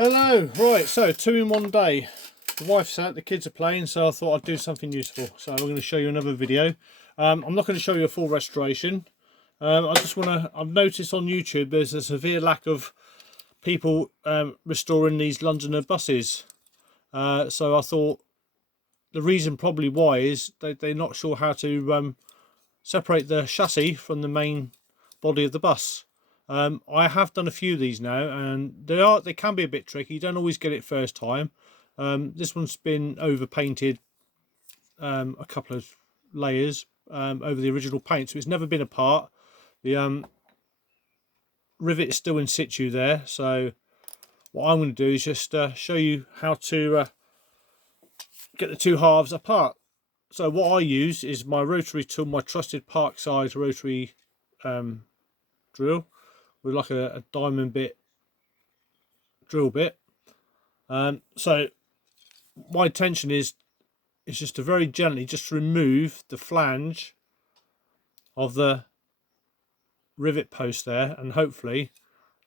Hello, right, so 2 in 1 day. The wife's out, the kids are playing, so I thought I'd do something useful. So I'm going to show you another video. I'm not going to show you a full restoration. I've noticed on YouTube there's a severe lack of people restoring these Londoner buses. So I thought the reason probably why is they're not sure how to separate the chassis from the main body of the bus. I have done a few of these now, and they can be a bit tricky. You don't always get it first time. This one's been over painted a couple of layers over the original paint, so it's never been apart. The rivet is still in situ there. So what I'm going to do is just show you how to get the two halves apart. So what I use is my rotary tool, my trusted Parkside rotary drill with like a diamond bit drill bit. So my intention is just to very gently just remove the flange of the rivet post there, and hopefully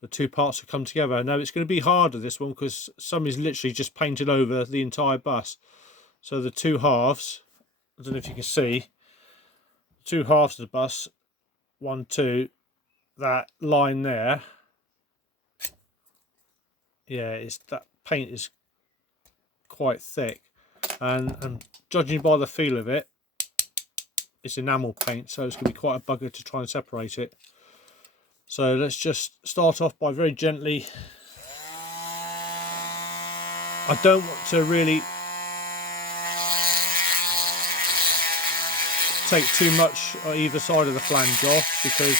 the two parts will come together. Now it's going to be harder, this one, because some is literally just painted over the entire bus. So the two halves, I don't know if you can see, the two halves of the bus, 1, 2, that line there, yeah, that paint is quite thick, and judging by the feel of it, it's enamel paint, so it's going to be quite a bugger to try and separate it. So let's just start off by very gently. I don't want to really take too much on either side of the flange off, because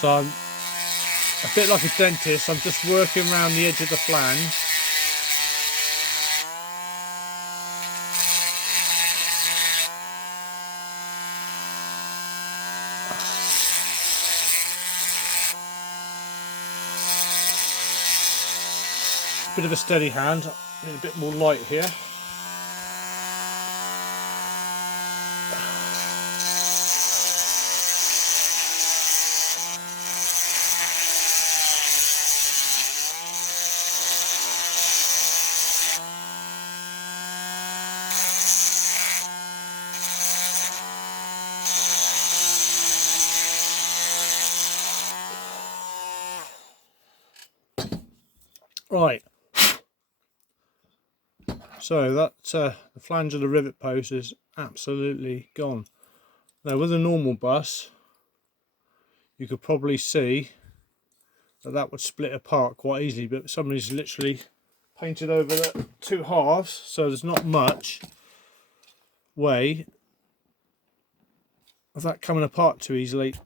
so I'm a bit like a dentist. I'm just working around the edge of the flange. Bit of a steady hand, need a bit more light here. Right, so that the flange of the rivet post is absolutely gone. Now with a normal bus, you could probably see that would split apart quite easily, but somebody's literally painted over the two halves, so there's not much way of that coming apart too easily.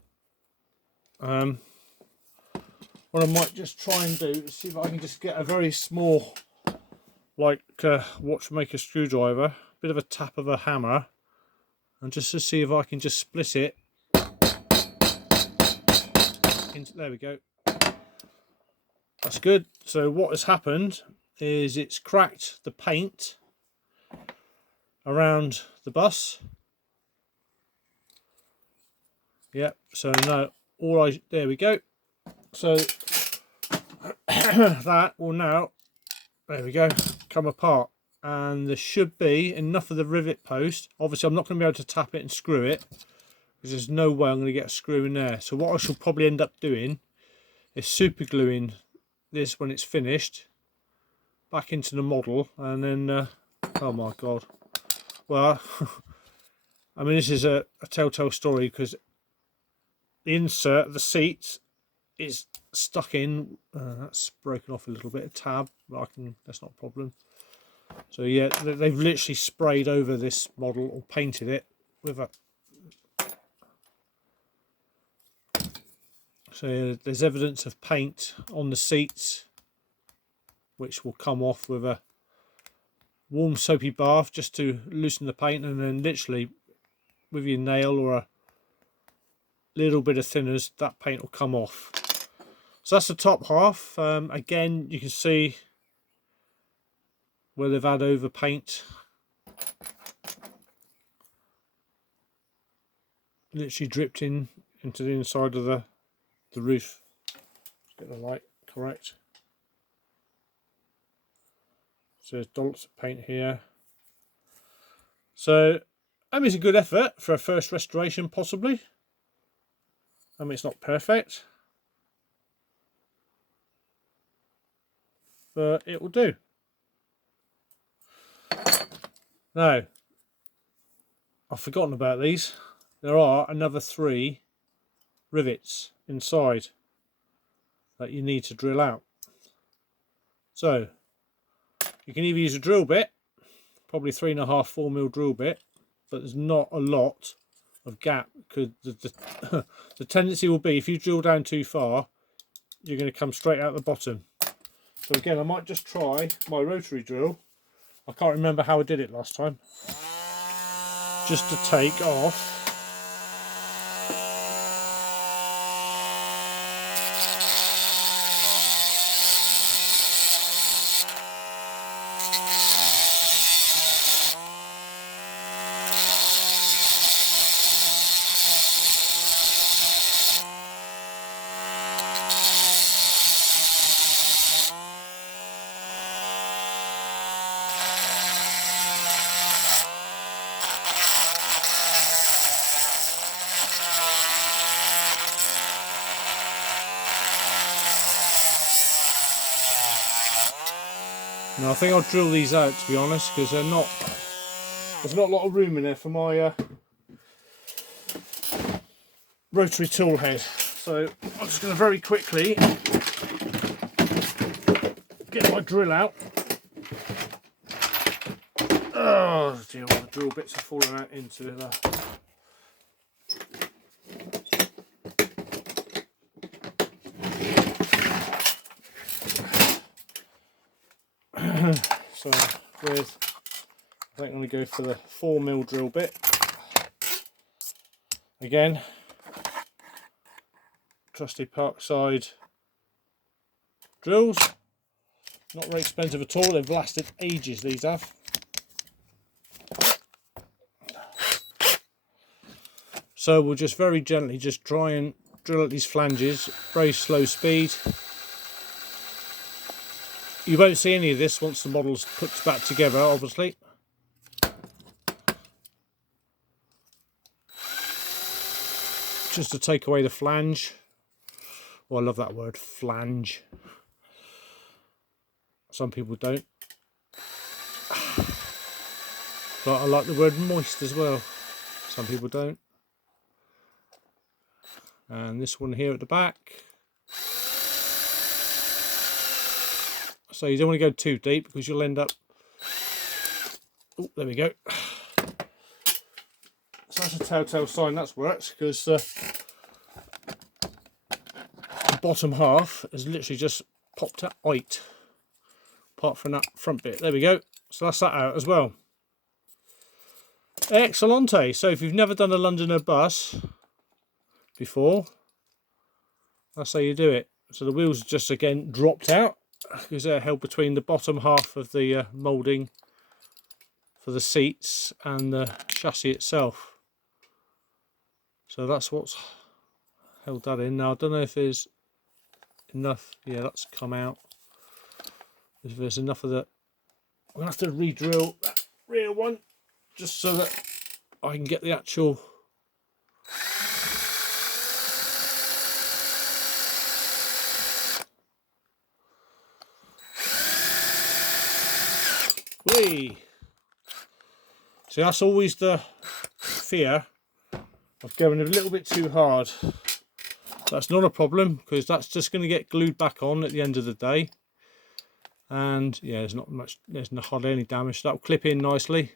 What I might just try and do is see if I can just get a very small, like watchmaker screwdriver, bit of a tap of a hammer, and just to see if I can just split it. There we go. That's good. So what has happened is it's cracked the paint around the bus. Yep. So now there we go. So that will now, there we go, come apart, and there should be enough of the rivet post. Obviously I'm not going to be able to tap it and screw it, because there's no way I'm going to get a screw in there. So what I shall probably end up doing is super gluing this when it's finished back into the model, and then oh my god, well I mean, this is a telltale story, because the insert of the seat is stuck in. That's broken off a little bit of tab, but that's not a problem. So yeah, they've literally sprayed over this model or painted it with a, so yeah, there's evidence of paint on the seats, which will come off with a warm soapy bath just to loosen the paint, and then literally with your nail or a little bit of thinners, that paint will come off. So that's the top half. Again, you can see where they've had over paint. literally dripped into the inside of the roof. Let's get the light correct. So there's dollops of paint here. So I mean, it's a good effort for a first restoration, possibly. I mean, it's not perfect, but it will do. Now, I've forgotten about these. There are another 3 rivets inside that you need to drill out. So you can either use a drill bit, probably 3.5 4mm drill bit, but there's not a lot of gap, because the tendency will be, if you drill down too far, you're going to come straight out the bottom. So again, I might just try my rotary drill. I can't remember how I did it last time. Just to take off Now I think I'll drill these out, to be honest, because there's not a lot of room in there for my rotary tool head. So I'm just going to very quickly get my drill out. Oh dear, all the drill bits are falling out into the... So with, I think I'm going to go for the 4mm drill bit. Again, trusty Parkside drills. Not very expensive at all. They've lasted ages, these have. So we'll just very gently just try and drill at these flanges, very slow speed. You won't see any of this once the model's put back together, obviously. Just to take away the flange. Well, I love that word, flange. Some people don't. But I like the word moist as well. Some people don't. And this one here at the back. So you don't want to go too deep, because you'll end up... Oh, there we go. So that's a telltale sign that's worked, because the bottom half has literally just popped out right, apart from that front bit. There we go. So that's that out as well. Excellente. So if you've never done a Londoner bus before, that's how you do it. So the wheels just again dropped out, because they're held between the bottom half of the moulding for the seats and the chassis itself. So that's what's held that in. Now I don't know if there's enough. Yeah, that's come out. If there's enough of that, I'm gonna have to re-drill that rear one just so that I can get the actual whee. See, that's always the fear of going a little bit too hard. That's not a problem, because that's just going to get glued back on at the end of the day. And yeah, there's not hardly any damage. That'll clip in nicely.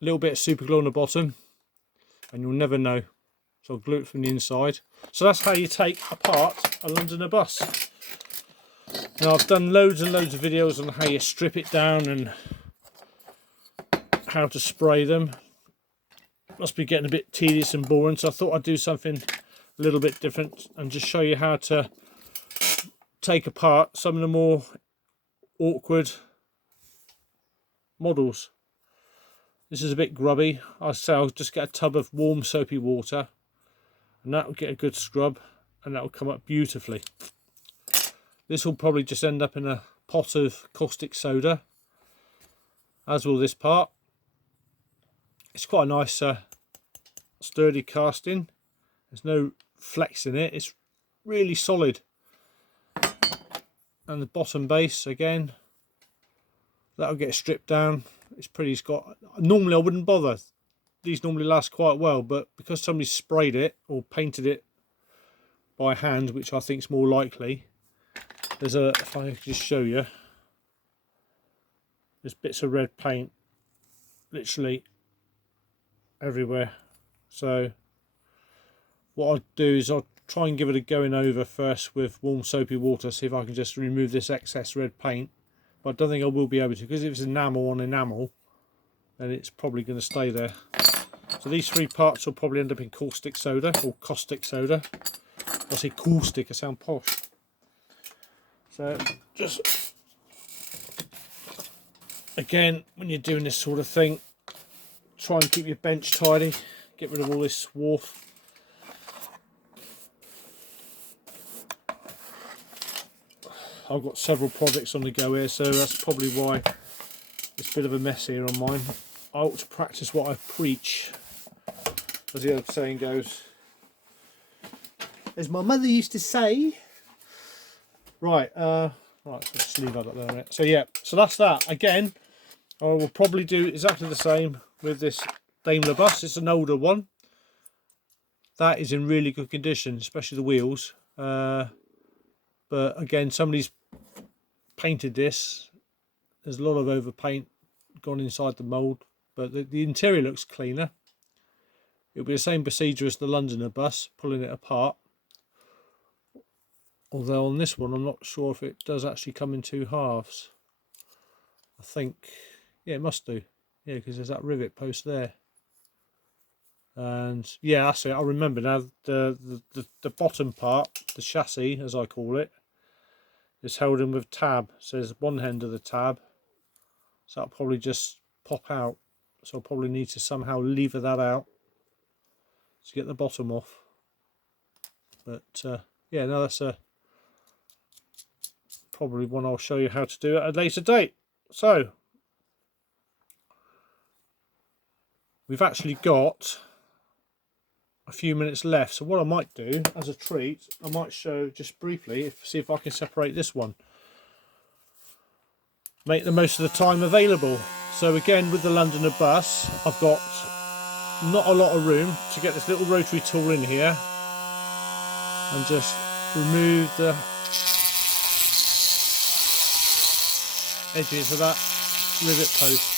A little bit of super glue on the bottom, and you'll never know. So I'll glue it from the inside. So that's how you take apart a Londoner bus. Now I've done loads and loads of videos on how you strip it down and how to spray them. Must be getting a bit tedious and boring, so I thought I'd do something a little bit different and just show you how to take apart some of the more awkward models. This is a bit grubby. I say I'll just get a tub of warm soapy water, and that will get a good scrub, and that will come up beautifully. This will probably just end up in a pot of caustic soda, as will this part. It's quite a nice sturdy casting. There's no flex in it. It's really solid. And the bottom base again, that'll get stripped down. It's pretty. It's got. Normally I wouldn't bother. These normally last quite well, but because somebody sprayed it or painted it by hand, which I think is more likely, there's a. If I could just show you, there's bits of red paint, literally everywhere. So what I'll do is I'll try and give it a going over first with warm soapy water, see if I can just remove this excess red paint. But I don't think I will be able to, because if it's enamel on enamel, then it's probably going to stay there. So these three parts will probably end up in caustic soda, or caustic soda. I say caustic, I sound posh. So just, again, when you're doing this sort of thing, try and keep your bench tidy, get rid of all this swarf. I've got several projects on the go here, so that's probably why it's a bit of a mess here on mine. I ought to practice what I preach, as the old saying goes. As my mother used to say. Right, right, so just leave that up there. So yeah, so that's that. Again, I will probably do exactly the same with this Daimler Bus. It's an older one. That is in really good condition, especially the wheels. But again, somebody's painted this. There's a lot of overpaint gone inside the mould, but the interior looks cleaner. It'll be the same procedure as the Londoner bus, pulling it apart. Although on this one, I'm not sure if it does actually come in two halves. I think, yeah, it must do. Yeah, because there's that rivet post there. And yeah, that's it. I remember now. The bottom part, the chassis as I call it, is held in with tab. So there's one end of the tab, so that'll probably just pop out. So I'll probably need to somehow lever that out to get the bottom off. But yeah, no, that's probably one I'll show you how to do at a later date. So we've actually got a few minutes left, so what I might do as a treat, I might show just briefly, see if I can separate this one, make the most of the time available. So again, with the Londoner bus, I've got not a lot of room to get this little rotary tool in here and just remove the edges of that rivet post.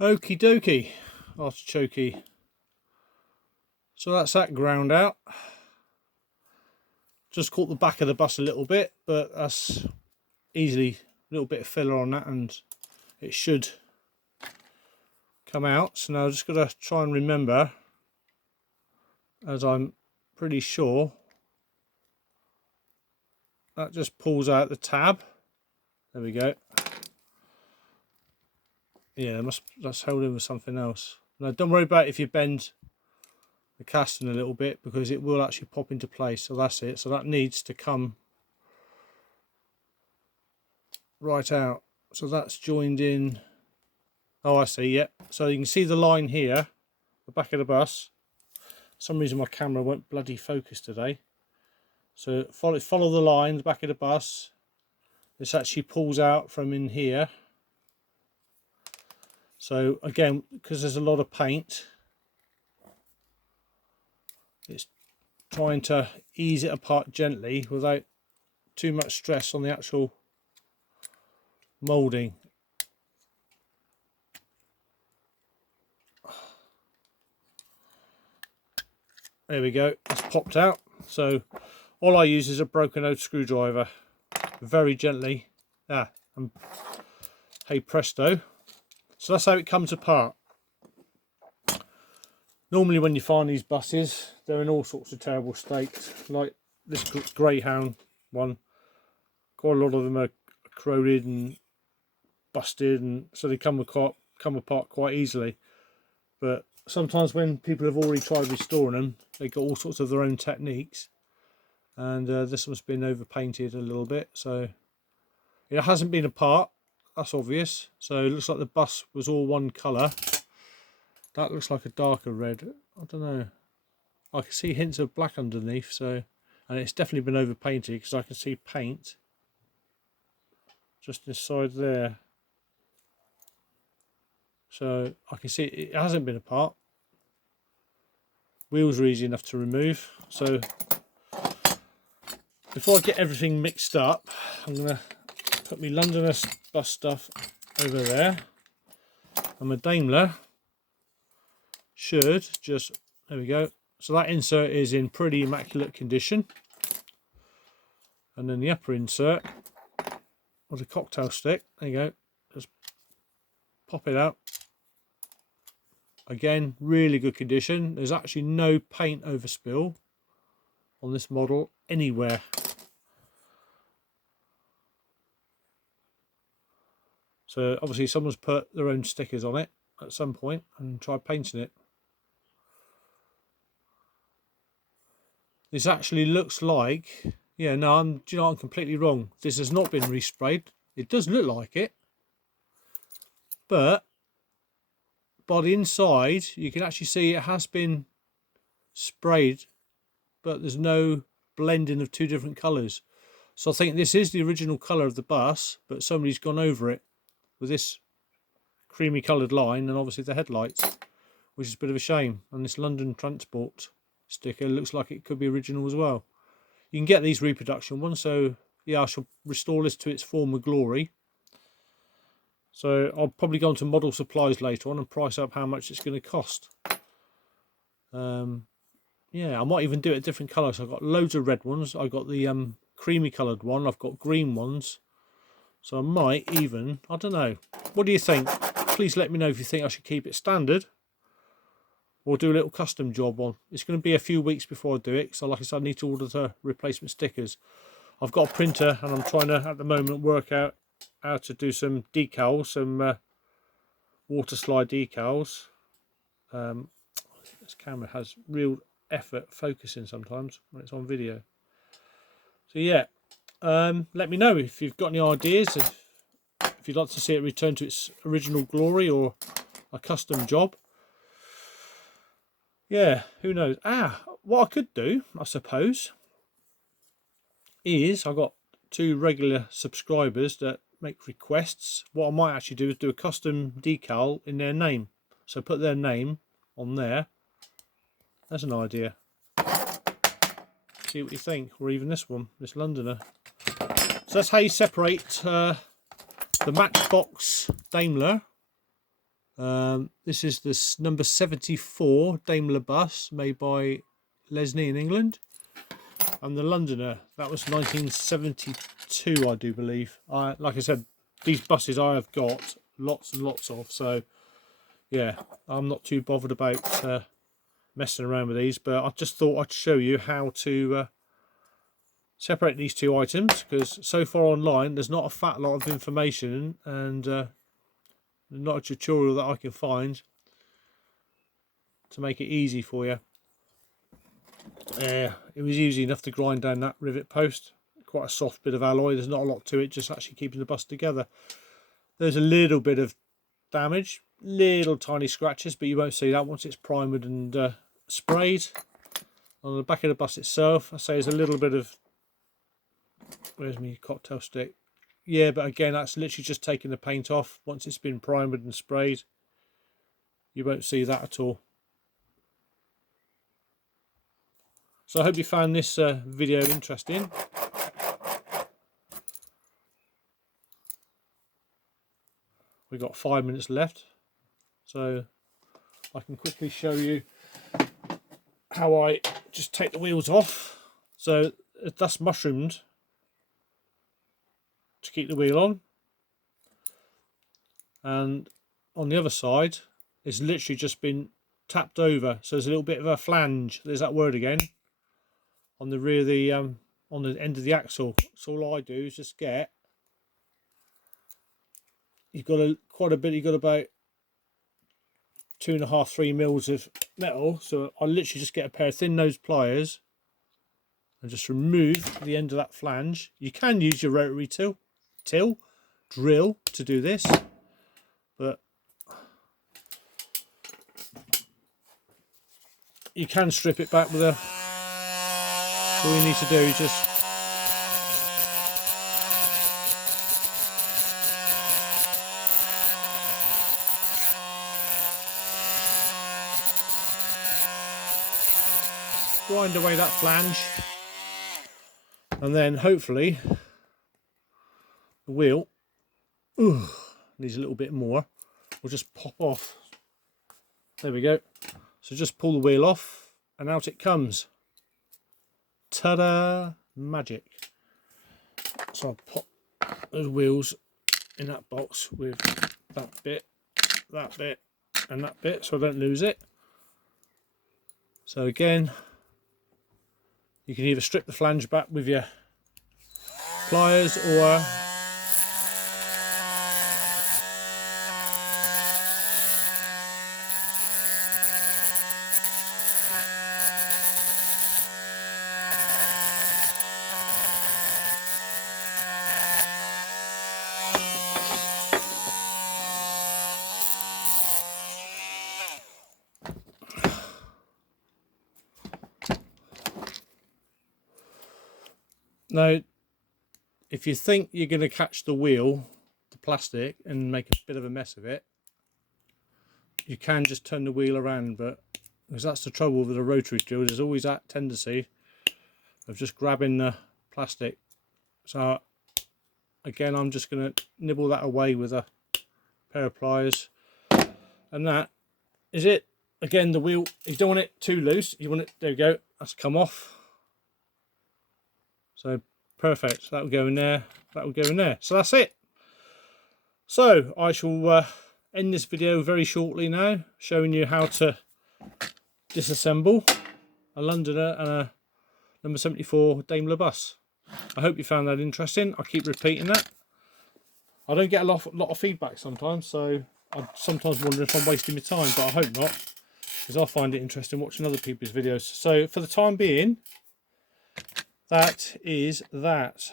Okie dokie, artichokey. So that's that ground out. Just caught the back of the bus a little bit, but that's easily a little bit of filler on that and it should come out. So now I've just got to try and remember, as I'm pretty sure that just pulls out the tab. There we go. Yeah, that's held in with something else. Now don't worry about if you bend the casting a little bit, because it will actually pop into place. So that's it. So that needs to come right out. So that's joined in. Oh, I see. Yep. So you can see the line here, the back of the bus. some reason my camera won't bloody focus today. So follow the line, the back of the bus. This actually pulls out from in here. So again, because there's a lot of paint, it's trying to ease it apart gently without too much stress on the actual moulding. There we go, it's popped out. So all I use is a broken old screwdriver, very gently, and hey presto. So that's how it comes apart. Normally when you find these buses, they're in all sorts of terrible states, like this Greyhound one. Quite a lot of them are corroded and busted, and so they come apart quite easily. But sometimes when people have already tried restoring them, they got all sorts of their own techniques, and this one's been overpainted a little bit, so it hasn't been apart. That's obvious. So it looks like the bus was all one colour. That looks like a darker red. I don't know. I can see hints of black underneath, so, and it's definitely been overpainted because I can see paint just inside there. So I can see it hasn't been apart. Wheels are easy enough to remove. So before I get everything mixed up, I'm going to put my Londoner bus stuff over there, and my Daimler should just, there we go. So that insert is in pretty immaculate condition, and then the upper insert with a cocktail stick, there you go, just pop it out. Again, really good condition. There's actually no paint overspill on this model anywhere. So obviously someone's put their own stickers on it at some point and tried painting it. This actually looks like, yeah, no, do you know, I'm completely wrong. This has not been resprayed. It does look like it, but by the inside you can actually see it has been sprayed, but there's no blending of two different colours. So I think this is the original colour of the bus, but somebody's gone over it with this creamy coloured line and obviously the headlights, which is a bit of a shame. And this London Transport sticker looks like it could be original as well. You can get these reproduction ones, so yeah, I shall restore this to its former glory. So I'll probably go on to Model Supplies later on and price up how much it's going to cost. Yeah, I might even do it a different colour. So I've got loads of red ones. I've got the creamy coloured one. I've got green ones. So I might even, I don't know. What do you think? Please let me know if you think I should keep it standard or do a little custom job on. It's going to be a few weeks before I do it. So like I said, I need to order the replacement stickers. I've got a printer and I'm trying to, at the moment, work out how to do some decals, some water slide decals. This camera has real effort focusing sometimes when it's on video. So yeah, let me know if you've got any ideas, if you'd like to see it return to its original glory or a custom job. Yeah, who knows. What I could do, I suppose, is I've got 2 regular subscribers that make requests. What I might actually do is do a custom decal in their name. So put their name on there. That's an idea. See what you think, or even this one, this Londoner. So that's how you separate the Matchbox Daimler. This is this number 74 Daimler bus made by Lesney in England, and the Londoner, that was 1972, I do believe. Like I said, these buses I have got lots and lots of, so yeah, I'm not too bothered about messing around with these, but I just thought I'd show you how to separate these 2 items, because so far online there's not a fat lot of information and not a tutorial that I can find to make it easy for you. It was easy enough to grind down that rivet post. Quite a soft bit of alloy, there's not a lot to it, just actually keeping the bus together. There's a little bit of damage, little tiny scratches, but you won't see that once it's primed and sprayed. On the back of the bus itself, I say there's a little bit of, where's my cocktail stick? Yeah, but again, that's literally just taking the paint off. Once it's been primed and sprayed, you won't see that at all. So I hope you found this video interesting. We've got 5 minutes left, so I can quickly show you how I just take the wheels off. So that's mushroomed to keep the wheel on, and on the other side it's literally just been tapped over, so there's a little bit of a flange, there's that word again, on the rear of the on the end of the axle. So all I do is just get, you've got quite a bit, you've got about 2.5–3 mils of metal, so I literally just get a pair of thin nose pliers and just remove the end of that flange. You can use your rotary drill to do this, but you can strip it back with a, all you need to do is just grind away that flange, and then hopefully the wheel needs a little bit more, will just pop off. There we go. So just pull the wheel off and out it comes. Ta-da! Magic. So I'll pop those wheels in that box with that bit, and that bit, so I don't lose it. So again, you can either strip the flange back with your pliers, or now, if you think you're going to catch the wheel, the plastic, and make a bit of a mess of it, you can just turn the wheel around, but because that's the trouble with a rotary drill, there's always that tendency of just grabbing the plastic. So again, I'm just going to nibble that away with a pair of pliers, and that is it. Again, the wheel, you don't want it too loose, you want it, there we go, that's come off. So perfect, that will go in there, that will go in there. So that's it. So I shall end this video very shortly now, showing you how to disassemble a Londoner and a number 74 Daimler bus. I hope you found that interesting. I keep repeating that. I don't get a lot of feedback sometimes, so I sometimes wonder if I'm wasting my time, but I hope not, because I find it interesting watching other people's videos. So for the time being, that is that.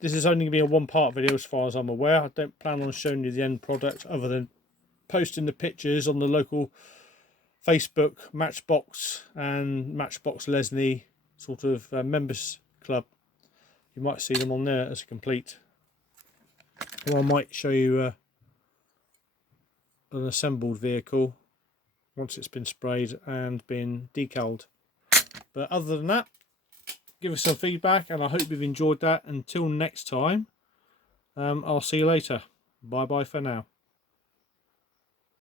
This is only going to be a one-part video as far as I'm aware. I don't plan on showing you the end product other than posting the pictures on the local Facebook Matchbox and Matchbox Lesney sort of members club. You might see them on there as a complete. Or I might show you an assembled vehicle once it's been sprayed and been decaled. But other than that, give us some feedback, and I hope you've enjoyed that. Until next time, I'll see you later. Bye bye for now.